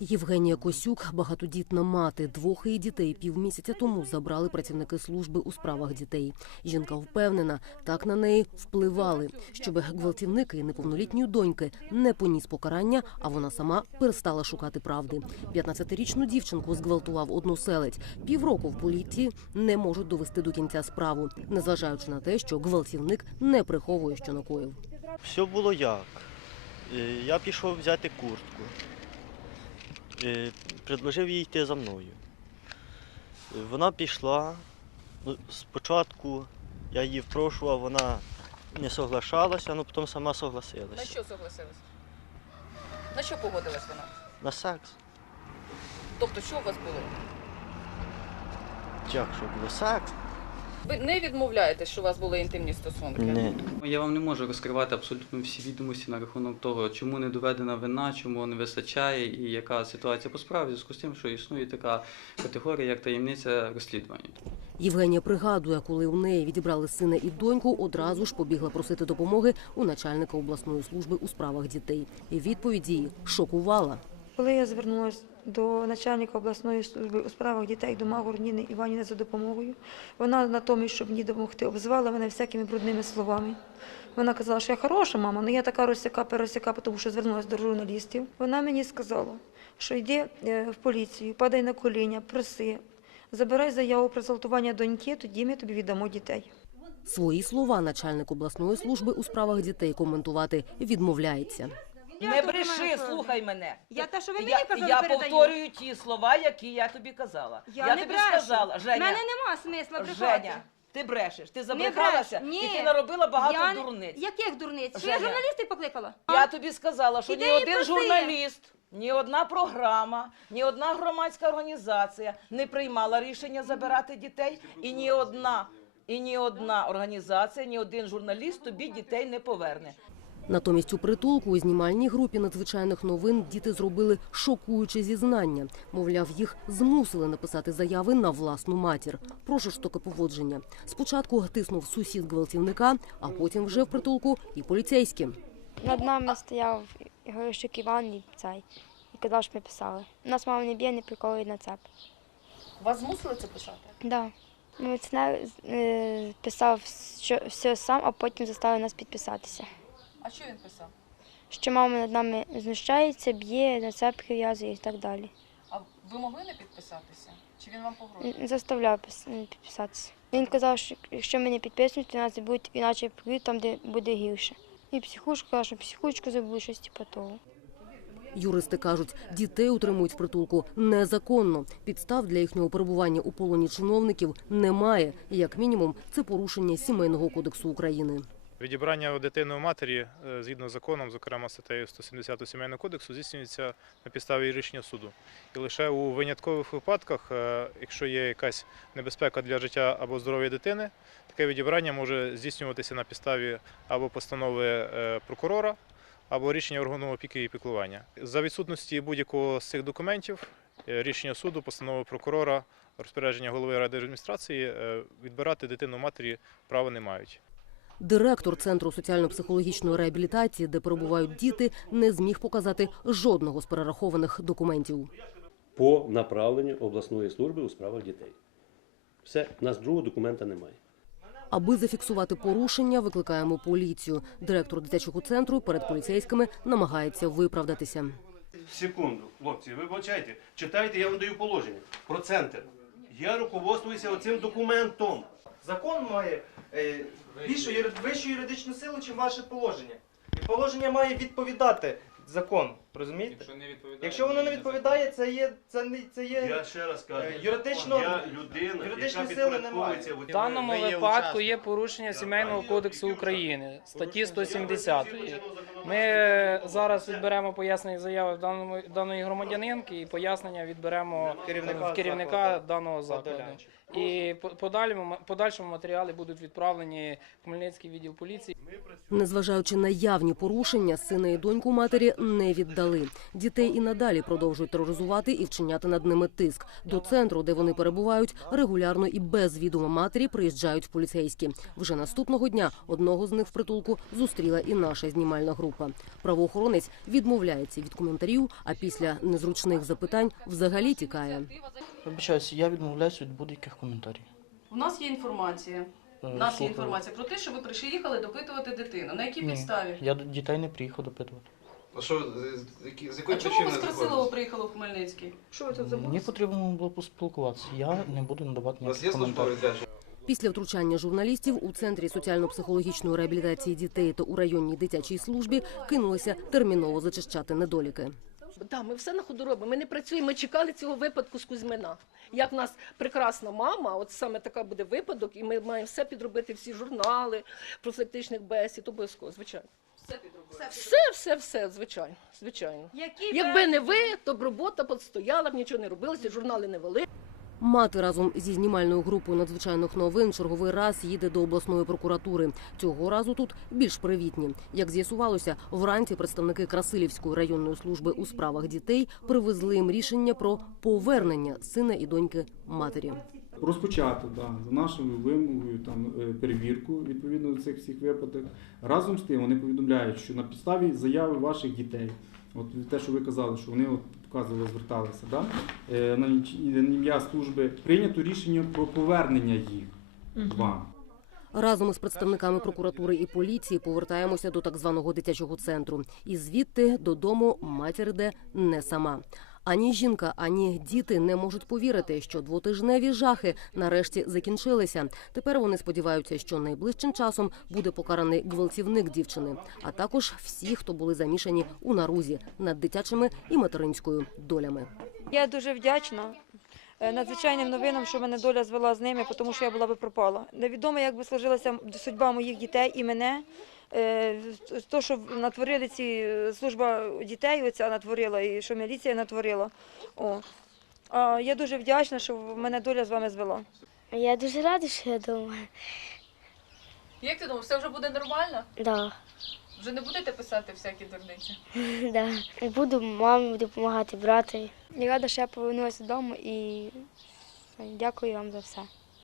Євгенія Косюк, багатодітна мати двох її дітей півмісяця тому забрали працівники служби у справах дітей. Жінка впевнена, так на неї впливали, щоб гвалтівник і неповнолітньої доньки не поніс покарання, а вона сама перестала шукати правди. 15-річну дівчинку зґвалтував односелець. Півроку в поліції не можуть довести до кінця справу, незважаючи на те, що гвалтівник не приховує, що накоїв. Все було як. Е, Я пішов взяти куртку. Е, Предложив їй йти за мною. Вона пішла. Ну, Спочатку я її впрошував, вона не соглашалася, але потім сама На що согласилась? На що погодилась вона? На секс. Тобто, що у вас було? Як що було? Секс? Ви не відмовляєтесь, що у вас були інтимні стосунки? Ні. Я вам не можу розкривати абсолютно всі відомості на рахунок того, чому не доведена вина, чому не вистачає і яка ситуація по справі, в зв'язку з тим, що існує така категорія, як таємниця розслідування. Євгенія пригадує, коли у неї відібрали сина і доньку, одразу ж побігла просити допомоги у начальника обласної служби у справах дітей. І відповідь її шокувала. Коли я звернулася до начальника обласної служби у справах дітей до Магур Ніни Іванівни за допомогою, вона натомість, щоб мені допомогти, обзивала мене всякими брудними словами. Вона казала, що я хороша мама, але я така розсяка, пересяка, тому що звернулася до журналістів. Вона мені сказала, що йди е, в поліцію, падай на коліна, проси, забирай заяву про зґвалтування доньки, тоді ми тобі віддамо дітей. Свої слова начальник обласної служби у справах дітей коментувати відмовляється. Не бреши, слухай мене. Я те, що ви мені я, казали, я передаю. повторюю ті слова, які я тобі казала. Я, не тобі брешу. сказала, Женя, В мене нема смисла брехати. Женя, ти брешеш, ти забрехалася брешу. Ні. і ти наробила багато Я не- дурниць. Яких дурниць? Що я Женя. журналістів покликала? Я тобі сказала, що Іди ні і один проси. журналіст, ні одна програма, ні одна громадська організація не приймала рішення забирати дітей, і ні одна, і ні одна організація, ні один журналіст тобі дітей не поверне. Натомість у притулку у знімальній групі надзвичайних новин діти зробили шокуюче зізнання. Мовляв, їх змусили написати заяви на власну матір про жорстоке поводження. Спочатку тиснув сусід гвалтівника, а потім вже в притулку і поліцейські. Над нами стояв Горощук Іван і цей. І казав, що ми писали. Нас мама не б'є, не приколує на цеп. Вас змусили це писати? Да. Міліціонер е, писав що, все сам, а потім заставив нас підписатися. А що він писав? Що мама над нами знущається, б'є, на цеп прив'язує і так далі. А ви могли не підписатися? Чи він вам погрожував? Заставляв пис- підписатися. Він казав, що якщо ми не підписуємо, то нас будуть іначе прийдуть там, де буде гірше. І психушка казав, що психушку забули щось типу того. Юристи кажуть, дітей утримують в притулку незаконно. Підстав для їхнього перебування у полоні чиновників немає. І, Як мінімум, це порушення сімейного кодексу України. Відібрання дитини у матері е, згідно з законом, зокрема статтею 170 Сімейного кодексу, здійснюється на підставі рішення суду. І лише у виняткових випадках, е, якщо є якась небезпека для життя або здоров'я дитини, таке відібрання може здійснюватися на підставі або постанови е, прокурора, або рішення органу опіки і піклування. За відсутності будь-якого з цих документів, рішення суду, постанови прокурора, розпорядження голови ради адміністрації, відбирати дитину матері права не мають. Директор центру соціально-психологічної реабілітації, де перебувають діти, не зміг показати жодного з перерахованих документів. по направленню обласної служби у справах дітей. Все, у нас другого документа немає. Аби зафіксувати порушення, викликаємо поліцію. Директор дитячого центру перед поліцейськими намагається виправдатися. Секунду, хлопці, вибачайте, читайте, я вам даю положення про центр. Я руководствуюся оцим документом. Закон має більшу юри- вищу юридичну силу, чим ваше положення. І положення має відповідати закон, Розумієте? Якщо воно не відповідає, це є це не це є. Я ще раз кажу, Е, юридично- я людина, юридичної яка сили підпорядковується немає. в В даному випадку є порушення Сімейного кодексу України, статті 170. Ми зараз відберемо пояснення заяви даному даної громадянинки і пояснення відберемо Керівника керівника закладу. даного закладу. І по- подальшому подальшому матеріали будуть відправлені в Хмельницький відділ поліції. Незважаючи на явні порушення, сина і доньку матері не віддали. віддали. Дітей і надалі продовжують тероризувати і вчиняти над ними тиск. До центру, де вони перебувають, регулярно і без відома матері приїжджають поліцейські. Вже наступного дня одного з них в притулку зустріла і наша знімальна група. Правоохоронець відмовляється від коментарів, а після незручних запитань взагалі тікає. Вибачаюся, я відмовляюся від будь-яких коментарів. У нас є інформація. Е, У нас є інформація про те, що ви приїхали допитувати дитину. На якій Ні, підставі? Я до дітей не приїхав допитувати. А що, з, які- з А якої чому ви з Красилова приїхали в Хмельницький? Що ви тут Мені потрібно було поспілкуватися. Я не буду надавати ніяких коментарів. Після втручання журналістів у центрі соціально-психологічної реабілітації дітей та у районній дитячій службі кинулися терміново зачищати недоліки. Так, ми все на ходу робимо. Ми не працюємо. Ми чекали цього випадку з Кузьмина. Як в нас прекрасна мама, от саме така буде випадок, і ми маємо все підробити, всі журнали профілактичних бесід, обов'язково, звичайно. Все підробили. Все, все, все, звичайно, звичайно. Які Якби не ви, то б робота подстояла б, нічого не робилося, журнали не вели. Мати разом зі знімальною групою надзвичайних новин черговий раз їде до обласної прокуратури. Цього разу тут більш привітні. Як з'ясувалося, вранці представники Красилівської районної служби у справах дітей привезли їм рішення про повернення сина і доньки матері. розпочати да, за нашою вимогою там е, перевірку відповідно до цих всіх випадок. Разом з тим вони повідомляють, що на підставі заяви ваших дітей, от те, що ви казали, що вони от показували, зверталися, да, е, на ім'я служби прийнято рішення про повернення їх вам. Разом із представниками прокуратури і поліції повертаємося до так званого дитячого центру. І звідти додому матір іде не сама. Ані жінка, ані діти не можуть повірити, що двотижневі жахи нарешті закінчилися. Тепер вони сподіваються, що найближчим часом буде покараний гвалтівник дівчини, а також всі, хто були замішані у нарузі над дитячими і материнською долями. Я дуже вдячна е, надзвичайним новинам, що мене доля звела з ними, тому що я була би пропала. Невідомо, як би сложилася судьба моїх дітей і мене. Е, То, що натворили ці е, служба дітей, оця натворила, і що міліція натворила. О. А я дуже вдячна, що мене доля з вами звела. Я дуже рада, що я вдома. Як ти думаєш, все вже буде нормально? Да. Вже не будете писати всякі дурниці? Да. Буду мамі допомагати, брату. Я рада, що я повернулася додому і дякую вам за все.